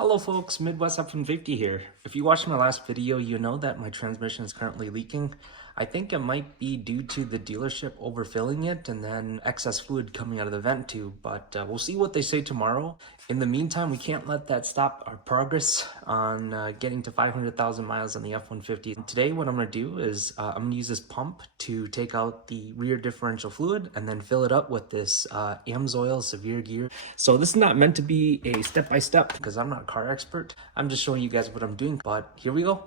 Hello folks, Midwest F-150 here. If you watched my last video, you know that my transmission is currently leaking. I think it might be due to the dealership overfilling it and then excess fluid coming out of the vent tube, but we'll see what they say tomorrow. In the meantime, we can't let that stop our progress on getting to 500,000 miles on the F-150. Today what I'm going to do is I'm going to use this pump to take out the rear differential fluid and then fill it up with this Amsoil Severe Gear. So this is not meant to be a step-by-step because I'm not a car expert. I'm just showing you guys what I'm doing, but here we go.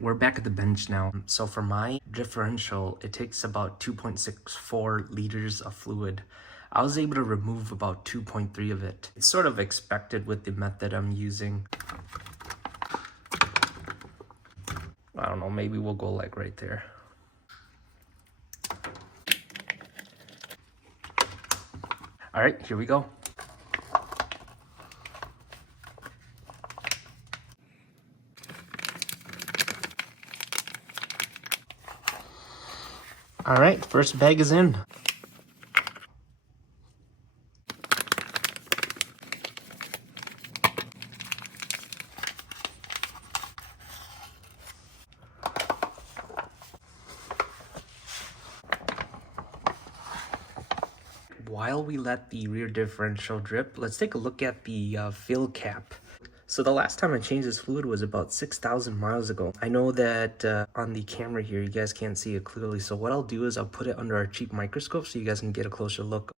We're back at the bench now. So for my differential, it takes about 2.64 liters of fluid. I was able to remove about 2.3 of it. It's sort of expected with the method I'm using. I don't know, maybe we'll go like right there. All right, here we go. All right, first bag is in. While we let the rear differential drip, let's take a look at the fill cap. So the last time I changed this fluid was about 6,000 miles ago. I know that on the camera here, you guys can't see it clearly. So what I'll do is I'll put it under our cheap microscope so you guys can get a closer look.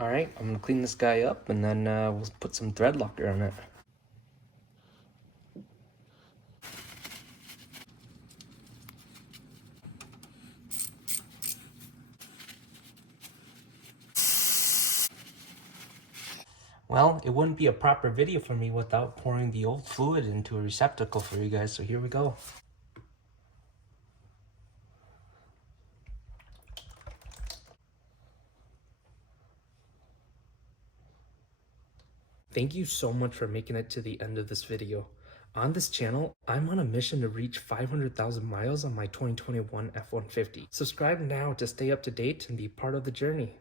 All right, I'm gonna clean this guy up and then we'll put some thread locker on it. Well, it wouldn't be a proper video for me without pouring the old fluid into a receptacle for you guys, so here we go. Thank you so much for making it to the end of this video. On this channel, I'm on a mission to reach 500,000 miles on my 2021 F-150. Subscribe now to stay up to date and be part of the journey.